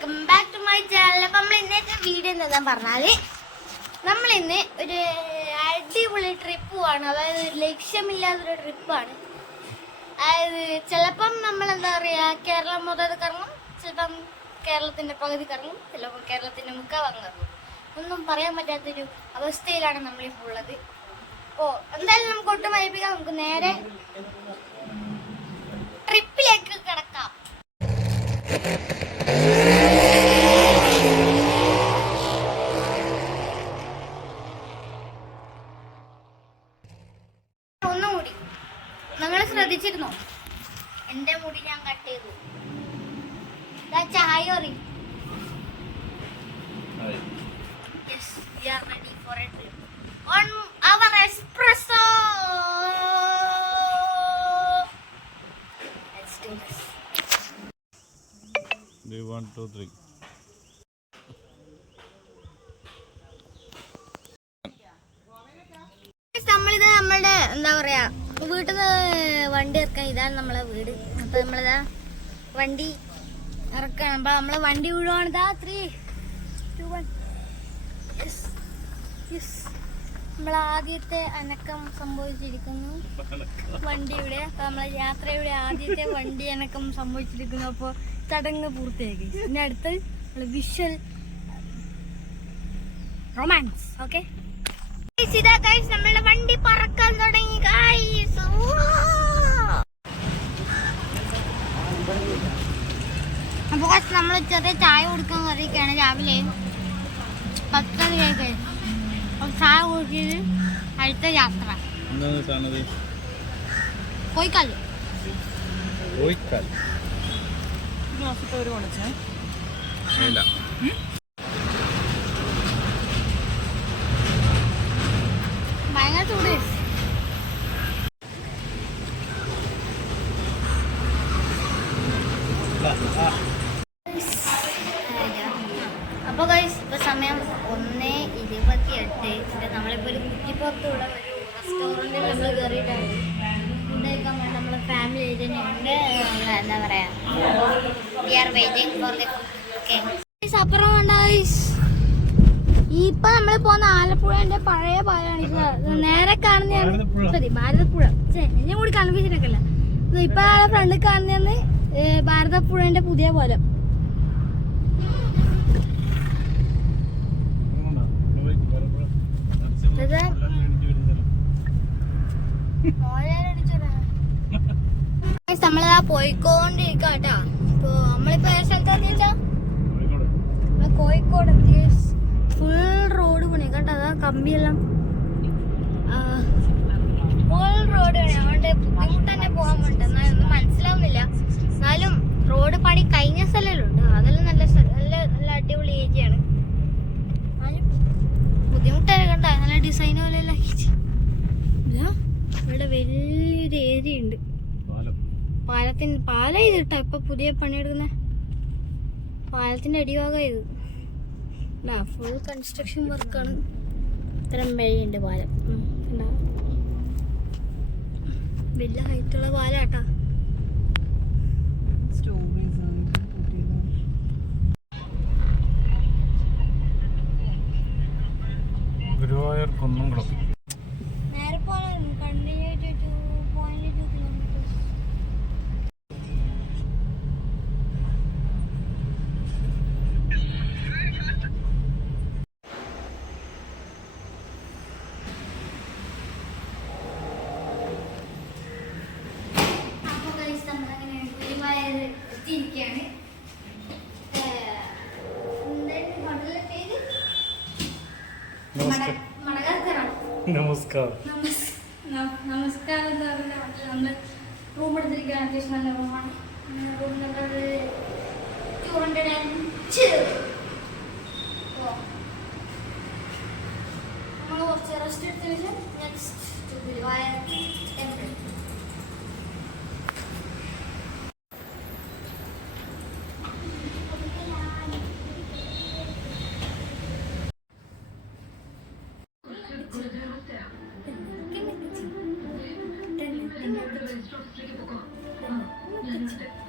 Welcome back to my channel. അപ്പം നമ്മൾ ഇന്നത്തെ വീഡിയോ എന്താ പറഞ്ഞാൽ നമ്മളിന്ന് ഒരു അടിപൊളി ട്രിപ്പ് പോവാണ്. അതായത് ലക്ഷ്യമില്ലാത്തൊരു ട്രിപ്പാണ്. അതായത് ചിലപ്പം നമ്മൾ എന്താ പറയുക കേരളം മൊത്തത്തിൽ കറങ്ങും, ചിലപ്പം കേരളത്തിൻ്റെ പകുതി കറങ്ങും, ചിലപ്പോൾ കേരളത്തിൻ്റെ മുക്കാഭാഗം കറങ്ങും. ഒന്നും പറയാൻ പറ്റാത്തൊരു അവസ്ഥയിലാണ് നമ്മളിപ്പോൾ ഉള്ളത്. അപ്പോൾ എന്തായാലും നമുക്ക് ഒട്ടും വൈകിപ്പിക്കാം, നമുക്ക് നേരെ ട്രിപ്പിലേക്ക് കിടക്കാം. ഒന്നുകൂടി നിങ്ങൾ ശ്രദ്ധിച്ചിരുന്നോ? എന്റെ മുടി ഞാൻ കട്ട് ചെയ്തു. ചായ അറിയും. Yes, we are ready for a trip on our espresso. Let's do this. Do you want 2, 3? നമ്മളിത് നമ്മളുടെ എന്താ പറയാ വീട്ടിൽ നിന്ന് വണ്ടി ഇറക്കാൻ, ഇതാണ് നമ്മളെ വീട്. അപ്പൊ നമ്മളിതാ വണ്ടി ഇറക്കണം. അപ്പൊ നമ്മള് വണ്ടി വീഴുവാണ്. ഇതാ 3, 2, 1. നമ്മളെ ആദ്യത്തെ അനക്കം സംഭവിച്ചിരിക്കുന്നു വണ്ടിയുടെ. അപ്പൊ നമ്മളെ യാത്രയുടെ ആദ്യത്തെ വണ്ടി അനക്കം സംഭവിച്ചിരിക്കുന്നു. അപ്പോൾ ചടങ്ങ് പൂർത്തിയാക്കി. പിന്നെ അടുത്ത് വിഷ്വൽ റൊമാൻസ്. ഓക്കെ, ഇതാ ഗൈസ് നമ്മളുടെ വണ്ടി പറക്കാൻ തുടങ്ങി ഗൈസ്. അപ്പൊ ഗൈസ് നമ്മൾ ചെറിയ ചായ കുടിക്കാൻ കയറിയൊക്കെയാണ്. രാവിലെ 10 മണിയായി. അപ്പൊ ചായ കുടിച്ചത് അടുത്ത യാത്ര കോയിക്കാല്. ഭയങ്കര ചൂട്. അപ്പൊ ഗൈസ് ഇപ്പൊ സമയം 1:28. നമ്മളിപ്പോ ഒരു കുറ്റിപ്പുറത്തുള്ള ഒരു റെസ്റ്റോറൻറ്റിൽ നമ്മൾ കയറിയിട്ടാണ് ഫുഡ് കഴിക്കാൻ വേണ്ടി. നമ്മളെ ഫാമിലി ഏജന്റുണ്ട്. എന്താ പറയാ, we are waiting for the food. അപ്പുറം കണ്ട ഗൈസ്, ഇപ്പൊ നമ്മൾ പോകുന്ന ആലപ്പുഴന്റെ പഴയ പാലാണ്. നേരെ കാണുന്നതാണ് ഭാരതപ്പുഴ. എന്നെ കൂടി കൺഫ്യൂഷൻ ഒക്കെ അല്ല. ഇപ്പൊ ഫ്രണ്ടിൽ കാണുന്നതാണ് ഭാരതപ്പുഴന്റെ പുതിയ പാലം. നമ്മളിതാ പോയിക്കൊണ്ടിരിക്കാം കേട്ടോ. ഇപ്പൊ നമ്മളിപ്പോ ഏത് സ്ഥലത്താന്ന് വെച്ചാ കോഴിക്കോട്. ഫുൾ റോഡ് പണി കേട്ടോ. അതാ കമ്പിയെല്ലാം ഫുൾ റോഡ് പണി. അതുകൊണ്ട് ബുദ്ധിമുട്ട് തന്നെ പോകാൻ വേണ്ട. എന്നാലും ഒന്നും മനസ്സിലാവുന്നില്ല. എന്നാലും റോഡ് പണി കഴിഞ്ഞ സ്ഥലമുണ്ട്. അതെല്ലാം നല്ല നല്ല അടിപൊളി ഏരിയയാണ്. എന്നാലും ബുദ്ധിമുട്ടല്ല കണ്ട. നല്ല ഡിസൈൻ പോലെയെല്ലാം ഇവിടെ വലിയൊരു ഏരിയ ഉണ്ട്. പാലം ഇത് കേട്ടോ. ഇപ്പൊ പുതിയ പണിയെടുക്കുന്ന പാലത്തിന്റെ അടിഭാഗം ഇത്. ഫുൾ കൺസ്ട്രക്ഷൻ വർക്കാണ്. ഇത്തരം വഴിയുണ്ട് പാലം. വലിയ ഹൈറ്റുള്ള പാലാട്ടാ. ഗുരുവായൂർ കുന്നംകുളം. നേരെ പോകാൻ കണ്ടിന്യൂ 2.2 കിലോമീറ്റേഴ്സ്. എത്തിയിരിക്കുകയാണ്. നമസ്കാരം. നമസ്കാരം എന്ന് പറഞ്ഞാൽ നമ്മൾ റൂം എടുത്തിരിക്കുകയാണ്. അത്യാവശ്യം നല്ല റൂമാണ്. Room number 202. നമ്മൾ കുറച്ച് റെസ്റ്റ് എടുത്തതിന് ശേഷം നെക്സ്റ്റ് ഗുരുവായൂർ ടെമ്പിൾ.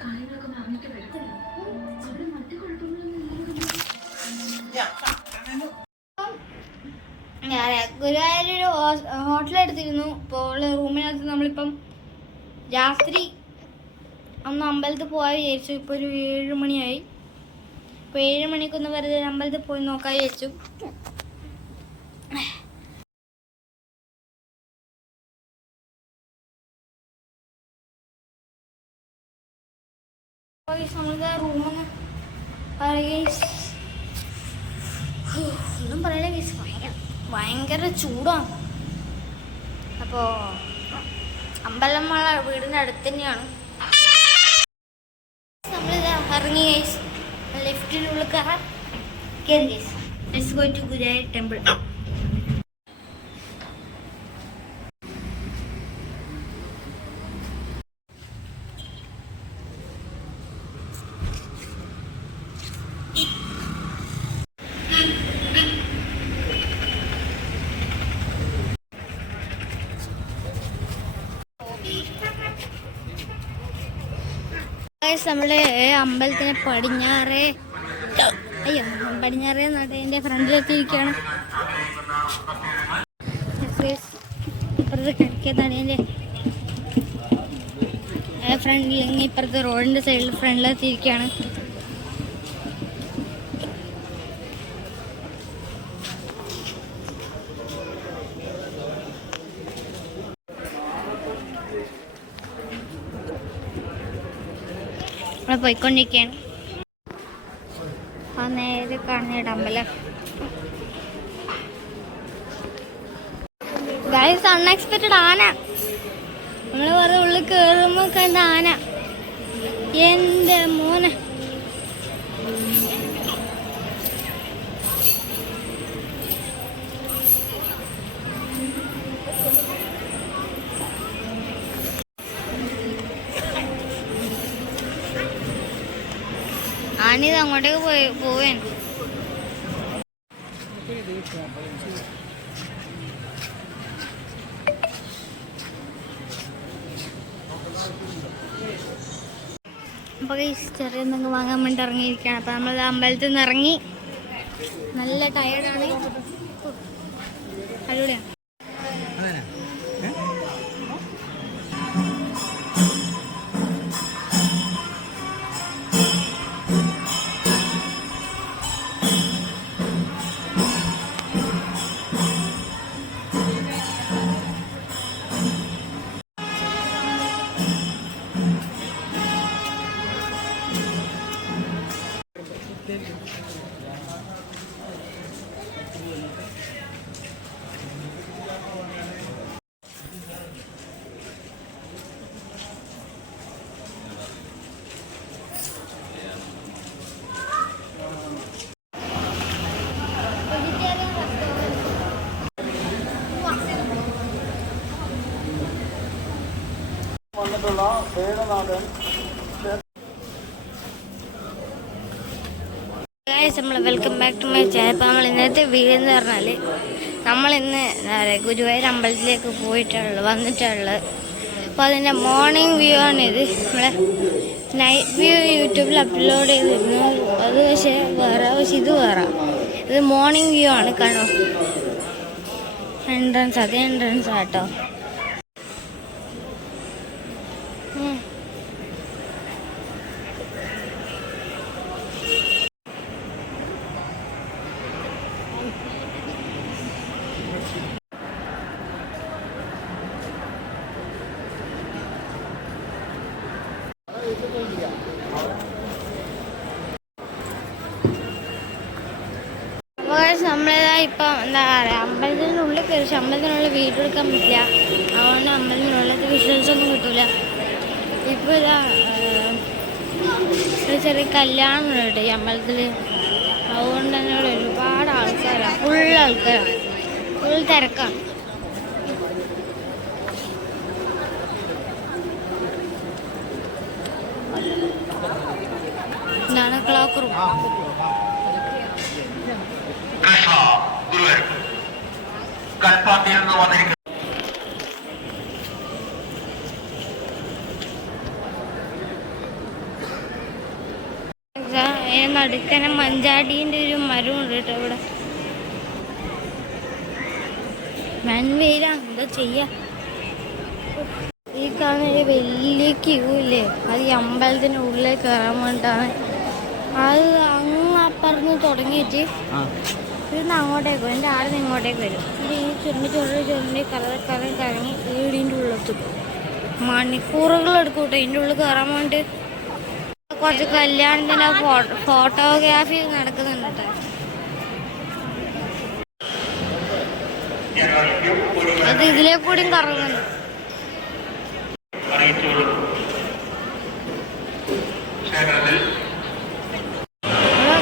കാര്യങ്ങളൊക്കെ പറഞ്ഞിട്ട് വരും. അവിടെ മറ്റു കുഴപ്പങ്ങളൊന്നും ഗുരുവായൂരൊരു ഹോട്ടൽ എടുത്തിരുന്നു. ഇപ്പോൾ റൂമിനകത്ത് നമ്മളിപ്പം രാത്രി ഒന്ന് അമ്പലത്തിൽ പോകാൻ വിചാരിച്ചു. ഇപ്പോൾ ഒരു 7 മണിയായി. ഇപ്പോൾ 7 മണിക്കൊന്ന് വെറുതെ അമ്പലത്തിൽ പോയി നോക്കാൻ വിചാരിച്ചു. നമ്മളിത് റൂമൊന്ന് ഒന്നും പറയില്ല, ഭയങ്കര ചൂടാണ്. അപ്പോൾ അമ്പലം വീടിൻ്റെ അടുത്ത് തന്നെയാണ്. നമ്മളിത് ഇറങ്ങി ഗൈസ്, ലെഫ്റ്റിനുള്ളിൽ കയറാം. കയറി guys, let's go to Guruvayur temple. നമ്മള് അമ്പലത്തിന് പടിഞ്ഞാറേ നടേന്റെ ഫ്രണ്ടിലെത്തിയിരിക്കുകയാണ്. ഇപ്പുറത്ത് കിഴക്കേ നടേന്റെ ഫ്രണ്ടിൽ, ഇപ്പുറത്തെ റോഡിന്റെ സൈഡിൽ ഫ്രണ്ടിലെത്തിയിരിക്കുകയാണ്. നമ്മൾ പോയിക്കൊണ്ടിരിക്കുകയാണ്. ആ നേരെ കാണുന്ന അമ്പലം. ഗൈസ്, അൺഎക്സ്പെക്റ്റഡ് ആന. നമ്മൾ വെറുതെ ഉള്ളിൽ കയറുമ്പോൾ കണ്ട ആന. എൻ്റെ മോനെ, ആനിത് അങ്ങോട്ടേക്ക് പോവാൻ. അപ്പോൾ ചെറിയ എന്തെങ്കിലും വാങ്ങാൻ വേണ്ടി ഇറങ്ങിയിരിക്കുകയാണ്. അപ്പോൾ നമ്മൾ അമ്പലത്തിൽ നിന്ന് ഇറങ്ങി. നല്ല ടയർഡാണ്. അടിപൊളിയാണ്. Welcome back to my channel. അപ്പോൾ നമ്മൾ ഇന്നത്തെ വീഡിയോ എന്ന് പറഞ്ഞാൽ നമ്മളിന്ന് ഗുരുവായൂർ അമ്പലത്തിലേക്ക് വന്നിട്ടുള്ളത്. അപ്പോൾ അതിൻ്റെ മോർണിംഗ് വ്യൂ ആണിത്. നമ്മളെ നൈറ്റ് വ്യൂ യൂട്യൂബിൽ അപ്ലോഡ് ചെയ്തിരുന്നു. അത് പക്ഷേ ഇത് വേറെ. ഇത് മോർണിംഗ് വ്യൂ ആണ്. കാണോ, എൻട്രൻസ്, അതേ എൻട്രൻസ് ആട്ടോ. നമ്മളേതാ ഇപ്പം എന്താ പറയുക, അമ്പലത്തിനുള്ളിൽ കയറി. അമ്പലത്തിനുള്ളിൽ വീഡിയോ എടുക്കാൻ പറ്റില്ല. അതുകൊണ്ട് അമ്പലത്തിനുള്ളിലത്തെ വിഷ്വൽസ് ഒന്നും കിട്ടൂല. ഇപ്പോൾ ഇതാ ഒരു ചെറിയ കല്യാണം ഉണ്ട് ഈ അമ്പലത്തിൽ. അതുകൊണ്ട് തന്നെ ഇവിടെ ഒരുപാട് ആൾക്കാരാണ്. ഫുൾ തിരക്കാണ്. ഇതാണ് ക്ലോക്ക് റൂം. നടുക്കനെ മഞ്ചാടീൻ്റെ ഒരു മരമുണ്ട് കേട്ടോ ഇവിടെ. വെയിലാ, എന്താ ചെയ്യാ. ഈ കാണുന്ന വലിയ ക്യൂ ഇല്ലേ, അത് ഈ അമ്പലത്തിൻ്റെ ഉള്ളിലേക്ക് കയറാൻ വേണ്ടിയിട്ടാണ്. അത് അങ്ങ് അപ്പറന്ന് തുടങ്ങിയിട്ട് ഇവിടുന്ന് അങ്ങോട്ടേക്ക് വരും, എൻ്റെ ആടെ നിന്ന് ഇങ്ങോട്ടേക്ക് വരും. ഇത് ഈ ചുരുണ്ടി കറങ്ങി വീടിൻ്റെ ഉള്ളെത്തും. മണിക്കൂറുകൾ എടുക്കും കേട്ടോ ഇതിൻ്റെ ഉള്ളിൽ കയറാൻ വേണ്ടി. കുറച്ച് കല്യാണത്തിൻ്റെ ഫോട്ടോഗ്രാഫി നടക്കുന്നുണ്ട് കേട്ടോ. അത് ഇതിലേ കൂടിയും കറങ്ങുന്നുണ്ട്.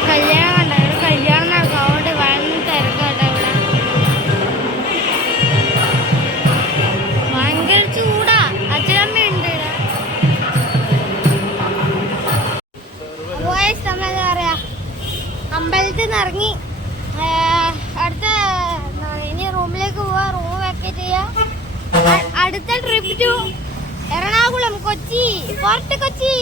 കല്യാണം കണ്ട, ഇവിടെ കല്യാണം നടക്കും, അതുകൊണ്ട് വൻ തിരക്കാട്ടോ ഇവിടെ. ഭയങ്കര ചൂടാ. അച്ഛനമ്മയുണ്ട് ഇവിടെ. നമ്മളെന്താ പറയാ, അമ്പലത്തിൽ നിന്ന് ഇറങ്ങി അടുത്ത ഇനി റൂമിലേക്ക് പോവാ, റൂം വെക്കേറ്റ് ചെയ്യാം. അടുത്ത trip to Ernakulam, Kochi, Fort Kochi.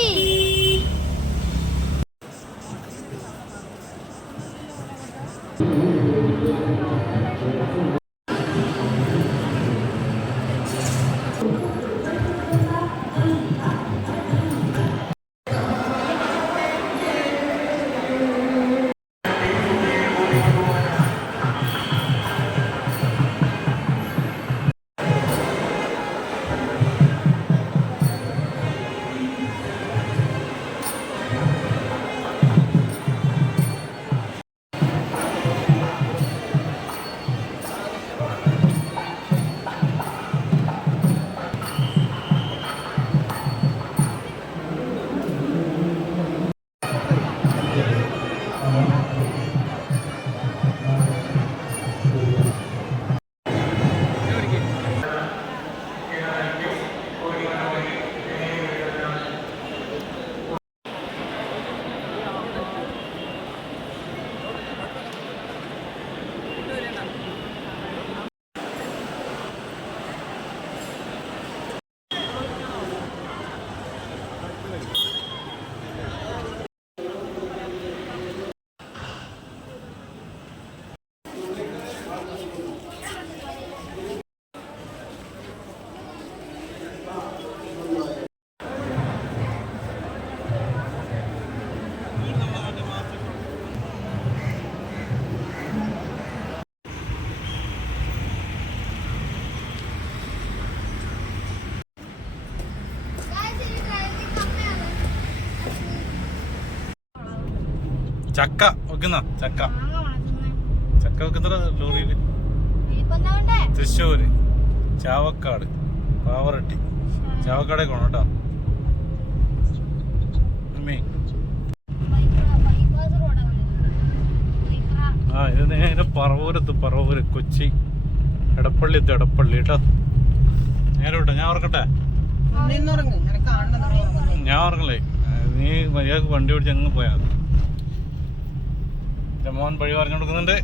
ചക്ക വെക്കുന്ന ചക്ക വെക്കുന്ന ലോറിയില് തൃശ്ശൂര് ചാവക്കാട് പാവറട്ടി ചാവക്കാടേക്ക് വേണം കേട്ടോ. ആ ഇത് നേരെ പറവൂര് കൊച്ചി എടപ്പള്ളി കേട്ടോ. നേരെ വിട്ടോ, ഞാൻ ഓർക്കട്ടെ, ഞാൻ ഓർക്കല്ലേ. നീ മര്യാദക്ക് വണ്ടി ഓടിച്ച് അങ്ങ് പോയാൽ മതി. മോൻ വഴി പറഞ്ഞു കൊടുക്കുന്നുണ്ട്.